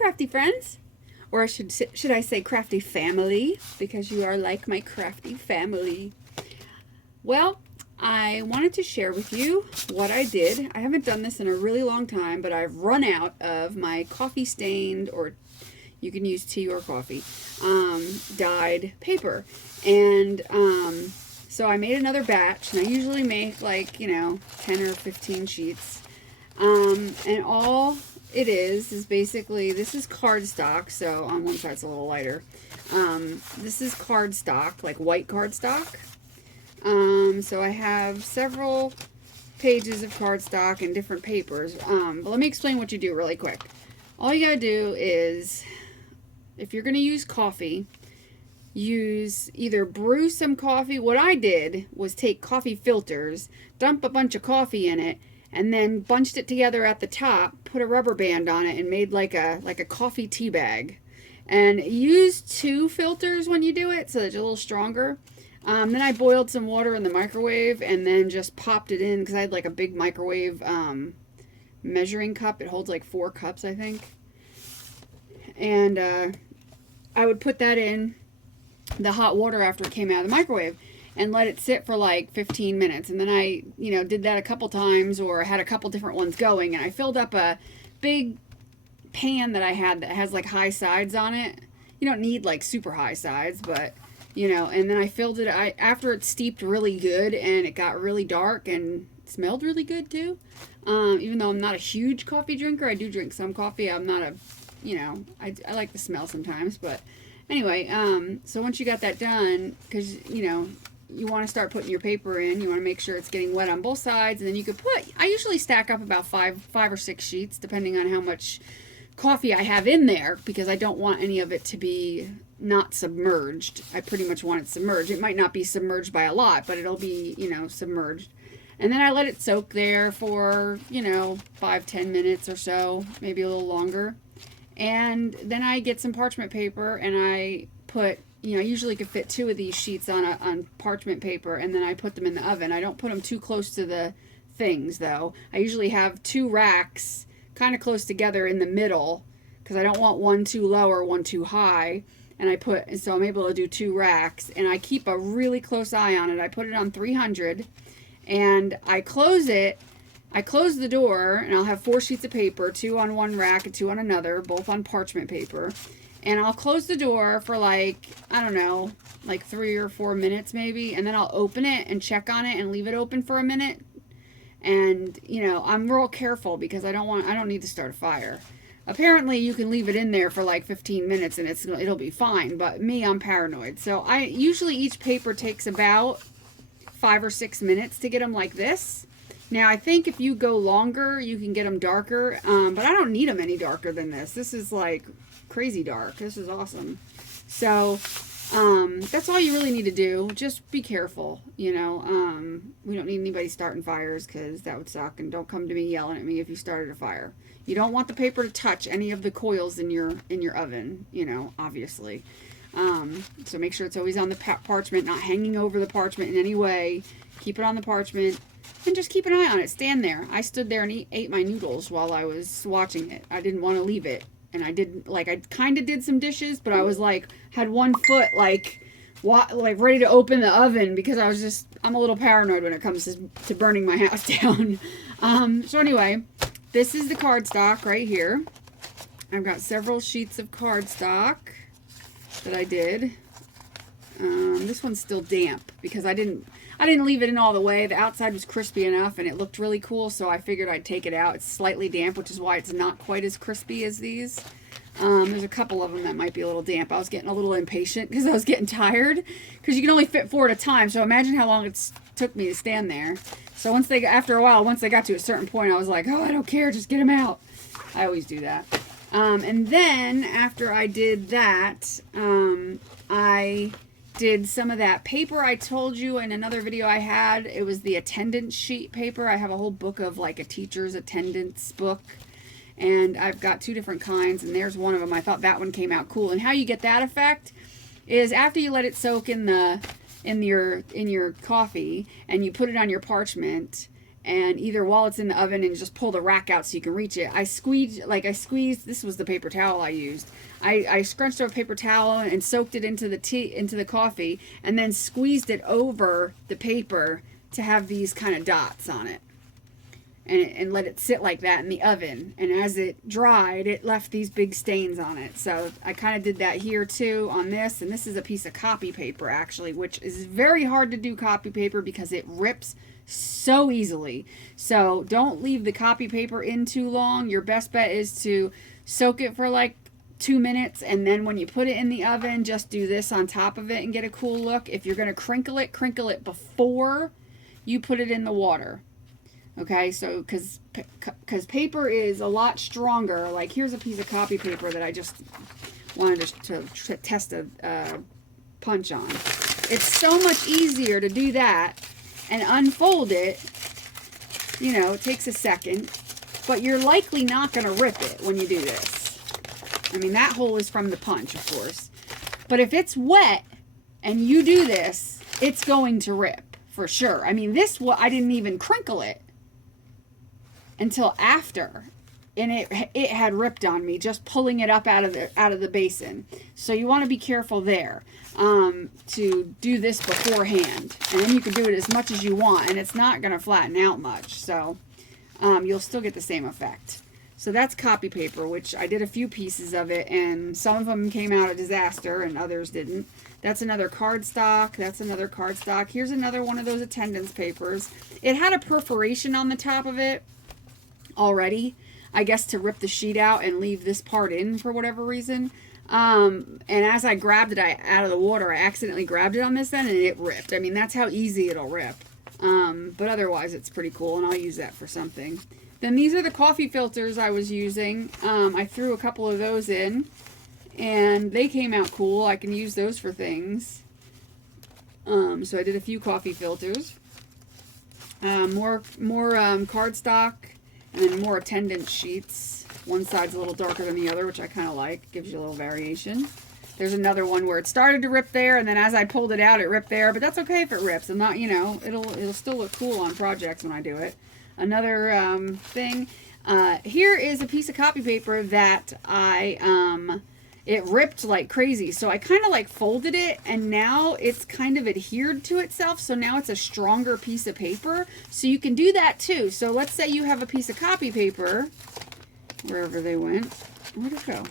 crafty friends. Or should I say crafty family, because you are like my crafty family. Well, I wanted to share with you what I did. I haven't done this in a really long time, but I've run out of my coffee stained, or you can use tea or coffee, dyed paper. And so I made another batch, and I usually make like, 10 or 15 sheets. And all it is basically, this is cardstock, so on one side it's a little lighter. This is cardstock, like white cardstock. So I have several pages of cardstock and different papers. But let me explain what you do really quick. All you gotta do is, if you're gonna use coffee, either brew some coffee. What I did was take coffee filters, dump a bunch of coffee in it, and then bunched it together at the top, put a rubber band on it, and made like a coffee tea bag. And use 2 filters when you do it, so that it's a little stronger. Then I boiled some water in the microwave and then just popped it in, because I had like a big microwave measuring cup. It holds like 4 cups, I think. And I would put that in the hot water after it came out of the microwave and let it sit for like 15 minutes. And then I, did that a couple times, or had a couple different ones going. And I filled up a big pan that I had that has like high sides on it. You don't need like super high sides, but and then I filled it. After it steeped really good and it got really dark and smelled really good too. Even though I'm not a huge coffee drinker, I do drink some coffee. I'm not a, I like the smell sometimes, but anyway, so once you got that done, because, you want to start putting your paper in, you want to make sure it's getting wet on both sides, and then you could I usually stack up about five or six sheets, depending on how much coffee I have in there, because I don't want any of it to be not submerged. I pretty much want it submerged. It might not be submerged by a lot, but it'll be, submerged. And then I let it soak there for, 5-10 minutes or so, maybe a little longer. And then I get some parchment paper, and I put, I usually could fit 2 of these sheets on parchment paper, and then I put them in the oven. I don't put them too close to the things, though. I usually have 2 racks kind of close together in the middle, because I don't want one too low or one too high. And so I'm able to do 2 racks, and I keep a really close eye on it. I put it on 300, and I close it. I close the door, and I'll have 4 sheets of paper, 2 on one rack and 2 on another, both on parchment paper. And I'll close the door for like, I don't know, like 3 or 4 minutes maybe, and then I'll open it and check on it and leave it open for a minute. And, I'm real careful, because I don't need to start a fire. Apparently you can leave it in there for like 15 minutes and it'll be fine, but me, I'm paranoid. So usually each paper takes about 5 or 6 minutes to get them like this. Now I think if you go longer, you can get them darker, but I don't need them any darker than this. This is like crazy dark. This is awesome. So that's all you really need to do. Just be careful, we don't need anybody starting fires, because that would suck. And don't come to me yelling at me if you started a fire. You don't want the paper to touch any of the coils in your oven, obviously. So make sure it's always on the parchment, not hanging over the parchment in any way. Keep it on the parchment, and just keep an eye on it. Stand there. I stood there and ate my noodles while I was watching it. I didn't want to leave it. And I kind of did some dishes, but I was like, had one foot like ready to open the oven, because I'm a little paranoid when it comes to burning my house down. So anyway, this is the cardstock right here. I've got several sheets of cardstock that I did. This one's still damp, because I didn't leave it in all the way. The outside was crispy enough, and it looked really cool, so I figured I'd take it out. It's slightly damp, which is why it's not quite as crispy as these. There's a couple of them that might be a little damp. I was getting a little impatient, because I was getting tired, because you can only fit 4 at a time, so imagine how long it took me to stand there. So after a while, once they got to a certain point, I was like, oh, I don't care, just get them out. I always do that. And then after I did that, I did some of that paper I told you in another video I had. It was the attendance sheet paper. I have a whole book of like a teacher's attendance book, and I've got 2 different kinds, and there's one of them. I thought that one came out cool. And how you get that effect is after you let it soak in your coffee, and you put it on your parchment, and either while it's in the oven and just pull the rack out so you can reach it. I squeezed, this was the paper towel I used. I scrunched up a paper towel and soaked it into the tea, into the coffee, and then squeezed it over the paper to have these kind of dots on it. And let it sit like that in the oven. And as it dried, it left these big stains on it. So I kind of did that here too on this. And this is a piece of copy paper actually, which is very hard to do copy paper because it rips so easily. So don't leave the copy paper in too long. Your best bet is to soak it for like 2 minutes, and then when you put it in the oven, just do this on top of it and get a cool look. If you're going to crinkle it before you put it in the water. Okay, so because paper is a lot stronger. Like here's a piece of copy paper that I just wanted to test a punch on. It's so much easier to do that and unfold it. You know, it takes a second, but you're likely not going to rip it when you do this. I mean, that hole is from the punch, of course. But if it's wet and you do this, it's going to rip for sure. I mean, I didn't even crinkle it until after, and it had ripped on me just pulling it up out of the basin. So you want to be careful there to do this beforehand, and then you can do it as much as you want, and it's not going to flatten out much, so you'll still get the same effect. So that's copy paper, which I did a few pieces of it, and some of them came out a disaster and others didn't. That's another cardstock. That's another cardstock. Here's another one of those attendance papers. It had a perforation on the top of it already, I guess, to rip the sheet out and leave this part in for whatever reason. And as I grabbed it out of the water, I accidentally grabbed it on this end and it ripped. I mean, that's how easy it'll rip. But otherwise it's pretty cool, and I'll use that for something. Then these are the coffee filters I was using. I threw a couple of those in and they came out cool. I can use those for things. So I did a few coffee filters. More cardstock, and then more attendance sheets. One side's a little darker than the other, which I kind of like. Gives you a little variation. There's another one where it started to rip there, and then as I pulled it out, it ripped there. But that's okay if it rips. I'm not, you know, it'll still look cool on projects when I do it. Another thing. Here is a piece of copy paper that it ripped like crazy. So I kind of like folded it, and now it's kind of adhered to itself. So now it's a stronger piece of paper. So you can do that too. So let's say you have a piece of copy paper, wherever they went. Where'd it go?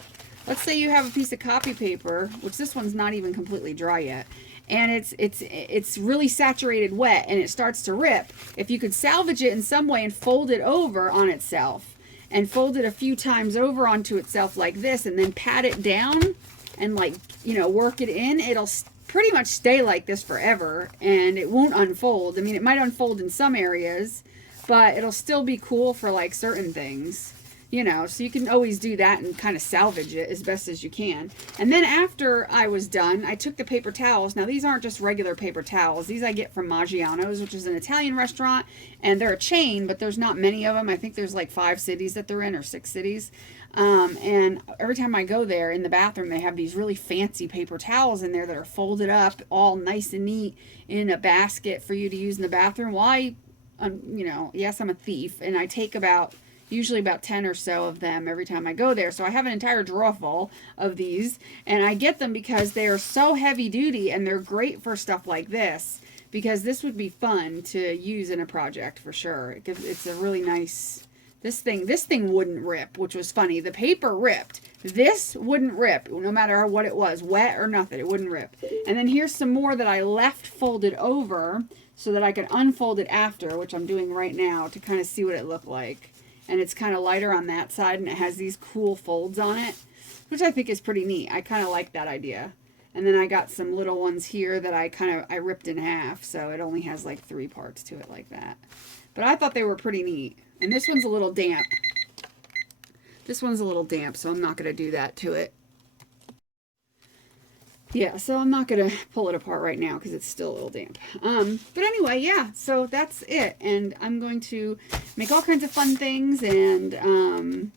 Let's say you have a piece of copy paper, which this one's not even completely dry yet, and it's really saturated wet and it starts to rip. If you could salvage it in some way and fold it over on itself, and fold it a few times over onto itself like this, and then pat it down and, like, you know, work it in, it'll pretty much stay like this forever and it won't unfold. I mean, it might unfold in some areas, but it'll still be cool for like certain things, you know. So you can always do that and kind of salvage it as best as you can. And then after I was done, I took the paper towels. Now these aren't just regular paper towels. These I get from Maggiano's, which is an Italian restaurant, and they're a chain, but there's not many of them. I think there's like 5 cities that they're in, or 6 cities. And every time I go there in the bathroom, they have these really fancy paper towels in there that are folded up all nice and neat in a basket for you to use in the bathroom. Well, you know, yes, I'm a thief, and I take usually about 10 or so of them every time I go there. So I have an entire drawer full of these, and I get them because they are so heavy duty, and they're great for stuff like this, because this would be fun to use in a project for sure. It's a really nice, this thing wouldn't rip, which was funny. The paper ripped. This wouldn't rip, no matter what it was, wet or nothing, it wouldn't rip. And then here's some more that I left folded over so that I could unfold it after, which I'm doing right now to kind of see what it looked like. And it's kind of lighter on that side, and it has these cool folds on it, which I think is pretty neat. I kind of like that idea. And then I got some little ones here that I ripped in half, so it only has like 3 parts to it like that. But I thought they were pretty neat. And this one's a little damp. This one's a little damp, so I'm not going to do that to it. Yeah, so I'm not going to pull it apart right now because it's still a little damp. But anyway, yeah, so that's it. And I'm going to make all kinds of fun things, and I'm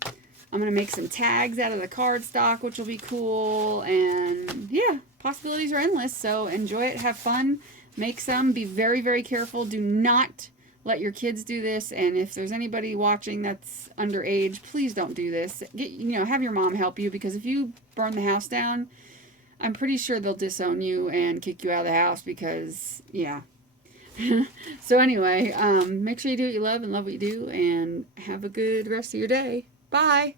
going to make some tags out of the cardstock, which will be cool. And yeah, possibilities are endless, so enjoy it, have fun, make some, be very, very careful. Do not let your kids do this. And if there's anybody watching that's underage, please don't do this. Have your mom help you, because if you burn the house down, I'm pretty sure they'll disown you and kick you out of the house because, yeah. So anyway, make sure you do what you love and love what you do, and have a good rest of your day. Bye.